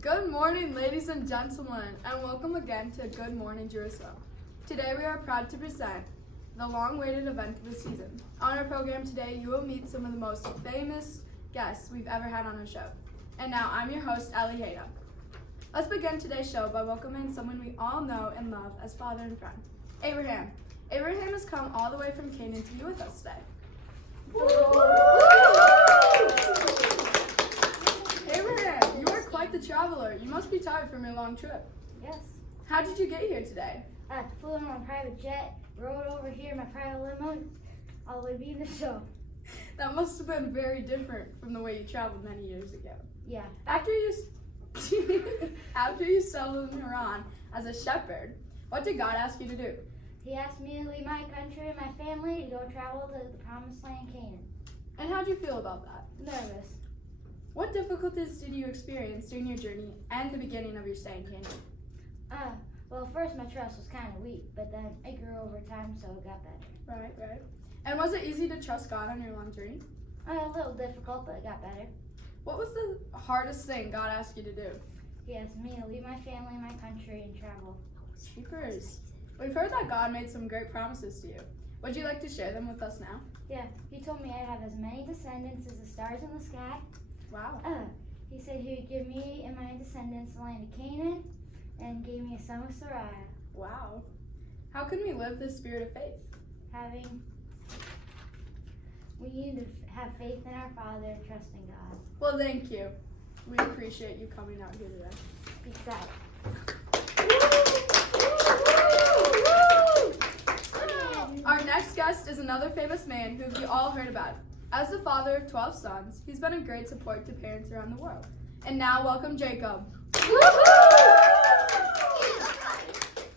Good morning, ladies and gentlemen, and welcome again to Good Morning Jerusalem. Today we are proud to present the long-awaited event of the season. On our program today, you will meet some of the most famous guests we've ever had on our show. And now, I'm your host, Ali Hayda. Let's begin today's show by welcoming someone we all know and love as father and friend, Abraham. Abraham has come all the way from Canaan to be with us today. Abraham, you are quite the traveler. You must be tired from your long trip. Yes. How did you get here today? I flew in my private jet, rode over here in my private limo, all the way to be in the show. That must have been very different from the way you traveled many years ago. Yeah. After you settled in Haran as a shepherd, what did God ask you to do? He asked me to leave my country and my family to go travel to the promised land, Canaan. And how did you feel about that? Nervous. What difficulties did you experience during your journey and the beginning of your stay in Canaan? Well, first my trust was kind of weak, but then it grew over time, so it got better. Right. And was it easy to trust God on your long journey? A little difficult, but it got better. What was the hardest thing God asked you to do? He asked me to leave my family, my country, and travel. Jeepers. We've heard that God made some great promises to you. Would you like to share them with us now? Yeah, he told me I'd have as many descendants as the stars in the sky. Wow. He said he would give me and my descendants the land of Canaan, and gave me a son of Sarai. Wow. How can we live this spirit of faith? We need to have faith in our Father and trust in God. Well, thank you. We appreciate you coming out here today. Be excited. Our next guest is another famous man who you all heard about. As the father of 12 sons, he's been a great support to parents around the world. And now, welcome Jacob.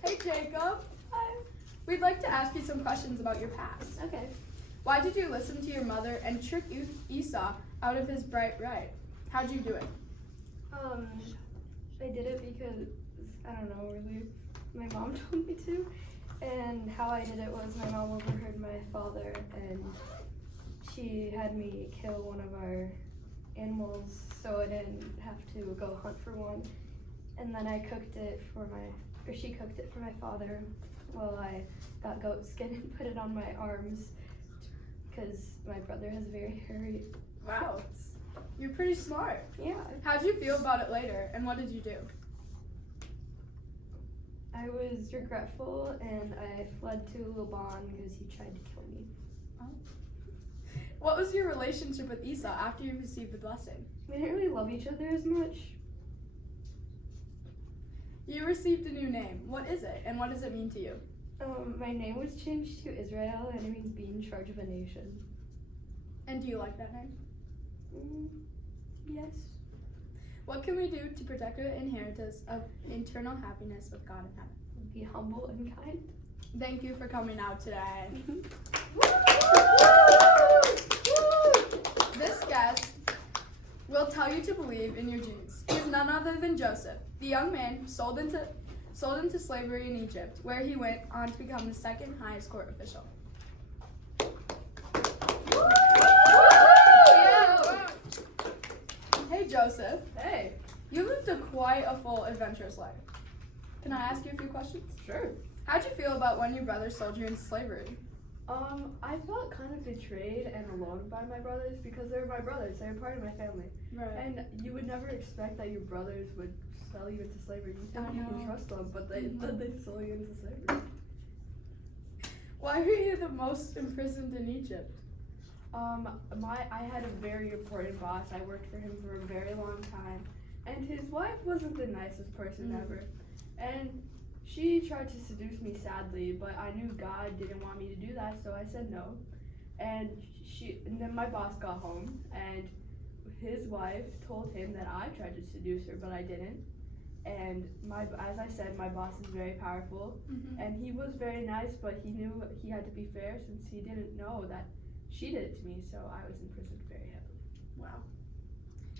Hey Jacob. Hi. We'd like to ask you some questions about your past. Okay. Why did you listen to your mother and trick Esau out of his birthright? How'd you do it? I did it because, I don't know, really, my mom told me to. And how I did it was my mom overheard my father, and she had me kill one of our animals so I didn't have to go hunt for one. And then she cooked it for my father while I got goat skin and put it on my arms because my brother has very hairy. Wow. You're pretty smart. Yeah. How'd you feel about it later, and what did you do? I was regretful, and I fled to Laban because he tried to kill me. What was your relationship with Esau after you received the blessing? We didn't really love each other as much. You received a new name. What is it, and what does it mean to you? My name was changed to Israel, and it means be in charge of a nation. And do you like that name? Yes. What can we do to protect our inheritance of eternal happiness with God in heaven? Be humble and kind. Thank you for coming out today. This guest will tell you to believe in your genes. He is none other than Joseph, the young man sold into slavery in Egypt, where he went on to become the second highest court official. Hey Joseph. Hey. You lived quite a full, adventurous life. Can I ask you a few questions? Sure. How'd you feel about when your brother sold you into slavery? I felt kind of betrayed and alone by my brothers because they're my brothers. They're part of my family. Right. And you would never expect that your brothers would sell you into slavery. You think you can trust them, but they sell you into slavery. Why were you the most imprisoned in Egypt? I had a very important boss. I worked for him for a very long time, and his wife wasn't the nicest person ever. And she tried to seduce me, sadly, but I knew God didn't want me to do that, so I said no. And then my boss got home, and his wife told him that I tried to seduce her, but I didn't. And as I said, my boss is very powerful, and he was very nice, but he knew he had to be fair since he didn't know that she did it to me, so I was imprisoned very heavily. Wow.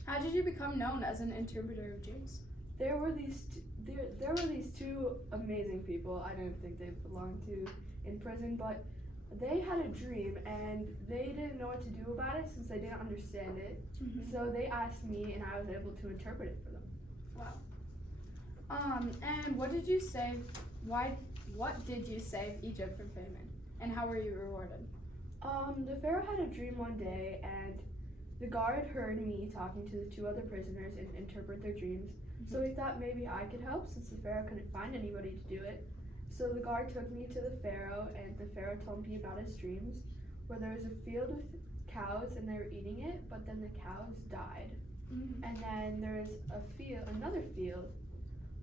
How did you become known as an interpreter of dreams? There were these two amazing people I didn't think they belonged to in prison, but they had a dream and they didn't know what to do about it since they didn't understand it. So they asked me and I was able to interpret it for them. Wow. And what did you save? What did you save Egypt from famine? And how were you rewarded? The Pharaoh had a dream one day, and the guard heard me talking to the two other prisoners and interpret their dreams. So he thought maybe I could help since the Pharaoh couldn't find anybody to do it. So the guard took me to the Pharaoh, and the Pharaoh told me about his dreams, where there was a field with cows and they were eating it, but then the cows died. And then there was another field,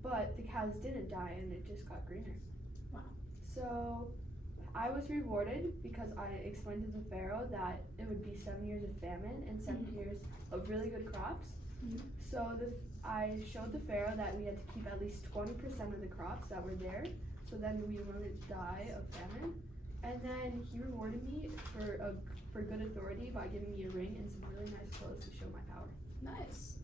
but the cows didn't die and it just got greener. Wow. So I was rewarded because I explained to the Pharaoh that it would be 7 years of famine and 7 years of really good crops. So I showed the Pharaoh that we had to keep at least 20% of the crops that were there, so then we wouldn't die of famine. And then he rewarded me for good authority by giving me a ring and some really nice clothes to show my power. Nice.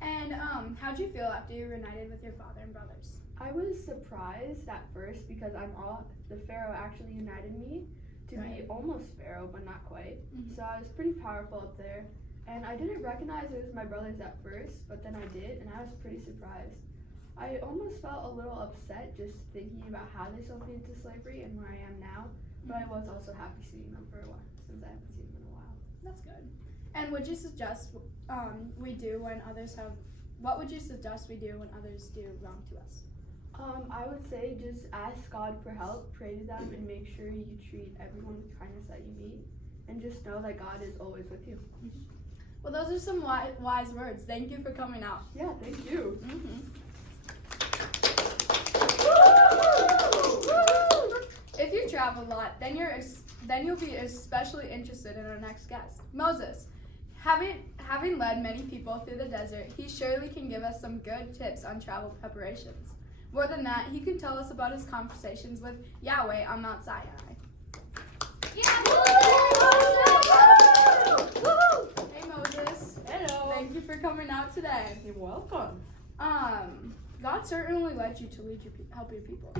And how'd you feel after you were reunited with your father and brothers? I was surprised at first because the Pharaoh actually united me to be almost Pharaoh, but not quite. So I was pretty powerful up there. And I didn't recognize it was my brothers at first, but then I did, and I was pretty surprised. I almost felt a little upset just thinking about how they sold me into slavery and where I am now, but I was also happy seeing them for a while, since I haven't seen them in a while. That's good. And would you suggest we do when others have? What would you suggest we do when others do wrong to us? I would say just ask God for help, pray to them, and make sure you treat everyone with kindness that you meet, and just know that God is always with you. Well, those are some wise words. Thank you for coming out. Yeah, thank you. If you travel a lot, then you'll be especially interested in our next guest, Moses. Having led many people through the desert, he surely can give us some good tips on travel preparations. More than that, he can tell us about his conversations with Yahweh on Mount Sinai. Hey Moses. Hello. Thank you for coming out today. You're welcome. God certainly led you to help your people.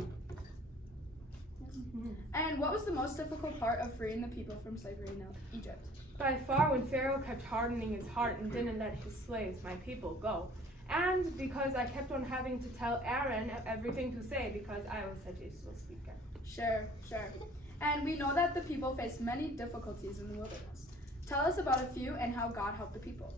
And what was the most difficult part of freeing the people from slavery in Egypt? By far, when Pharaoh kept hardening his heart and didn't let his slaves, my people, go. And because I kept on having to tell Aaron everything to say because I was such a slow speaker. Sure. And we know that the people faced many difficulties in the wilderness. Tell us about a few and how God helped the people.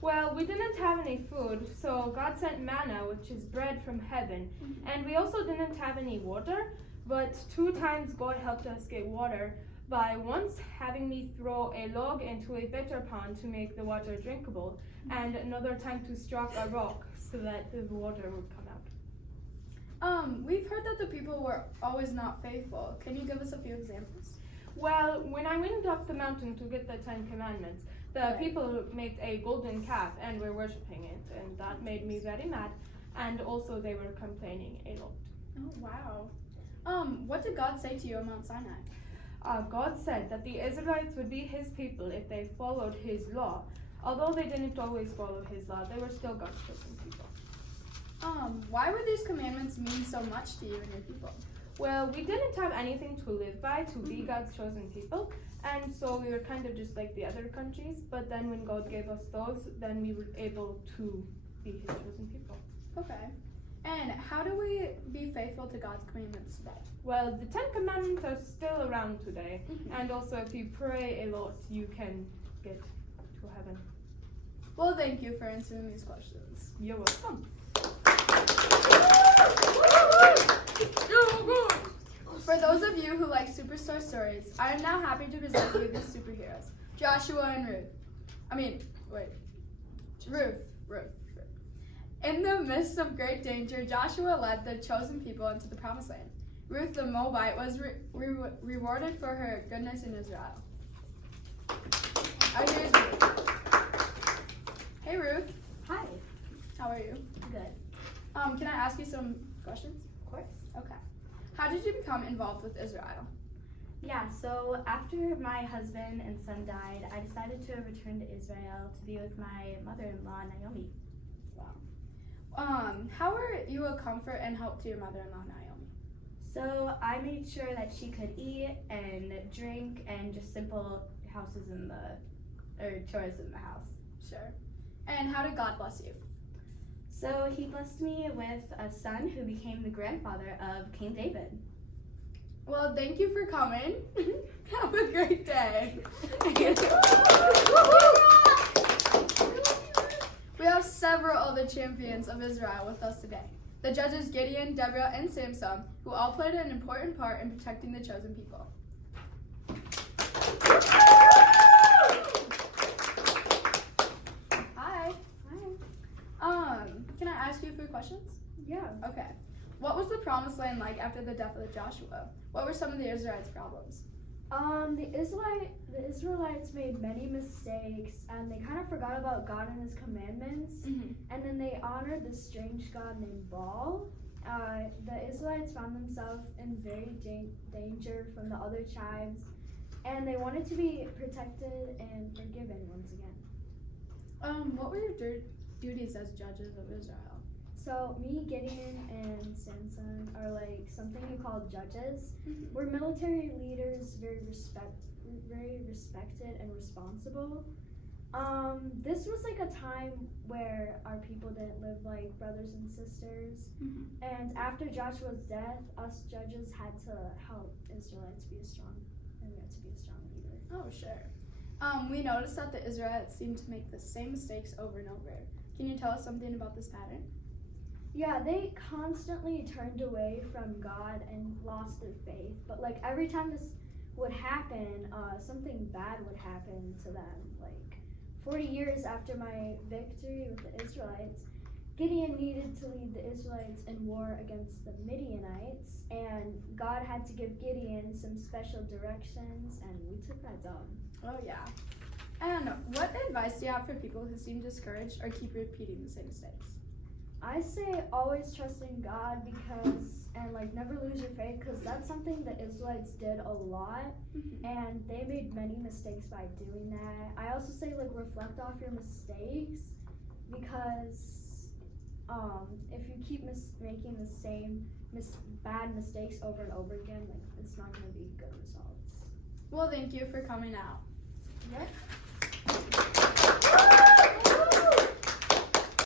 Well, we didn't have any food, so God sent manna, which is bread from heaven. And we also didn't have any water, but 2 times God helped us get water by once having me throw a log into a bitter pond to make the water drinkable, and another time to strike a rock so that the water would come out. We've heard that the people were always not faithful. Can you give us a few examples? Well, when I went up the mountain to get the 10 Commandments, the people made a golden calf and were worshipping it, and that made me very mad, and also they were complaining a lot. Oh, wow. What did God say to you on Mount Sinai? God said that the Israelites would be his people if they followed his law. Although they didn't always follow his law, they were still God's chosen people. Why would these commandments mean so much to you and your people? Well, we didn't have anything to live by to be God's chosen people, and so we were kind of just like the other countries, but then when God gave us those, then we were able to be his chosen people. Okay. And how do we be faithful to God's commandments today? Well, the 10 Commandments are still around today, and also if you pray a lot, you can get to heaven. Well, thank you for answering these questions. You're welcome. For those of you who like superstar stories, I am now happy to present you these superheroes, Joshua and Ruth. In the midst of great danger, Joshua led the chosen people into the promised land. Ruth the Moabite was rewarded for her goodness in Israel. Here's Ruth. Hey Ruth. Hi. How are you? Good. Can I ask you some questions? Of course. Okay. How did you become involved with Israel? Yeah, so after my husband and son died, I decided to return to Israel to be with my mother-in-law, Naomi. How were you a comfort and help to your mother-in-law, Naomi? So I made sure that she could eat and drink and just simple chores in the house. Sure. And how did God bless you? So he blessed me with a son who became the grandfather of King David. Well, thank you for coming. Have a great day. We have several other champions of Israel with us today. The judges Gideon, Deborah, and Samson, who all played an important part in protecting the chosen people. Hi. Can I ask you a few questions? Yeah. Okay. What was the promised land like after the death of Joshua? What were some of the Israelites' problems? The Israelites made many mistakes, and they kind of forgot about God and His commandments, and then they honored this strange god named Baal. The Israelites found themselves in very danger from the other tribes, and they wanted to be protected and forgiven once again. What were your duties as judges of Israel? So me, Gideon, and Samson are like something we call judges. We're military leaders, very respected and responsible. This was like a time where our people didn't live like brothers and sisters. And after Joshua's death, us judges had to help Israelites be strong, and we had to be a strong leader. Oh, sure. We noticed that the Israelites seemed to make the same mistakes over and over. Can you tell us something about this pattern? Yeah, they constantly turned away from God and lost their faith. But like every time this would happen, something bad would happen to them. Like 40 years after my victory with the Israelites, Gideon needed to lead the Israelites in war against the Midianites, and God had to give Gideon some special directions, and we took that job. Oh, yeah. And what advice do you have for people who seem discouraged or keep repeating the same mistakes? I say always trust in God and like never lose your faith, because that's something the Israelites did a lot, and they made many mistakes by doing that. I also say like reflect off your mistakes, because if you keep making the same bad mistakes over and over again, like it's not going to be good results. Well, thank you for coming out. Yep.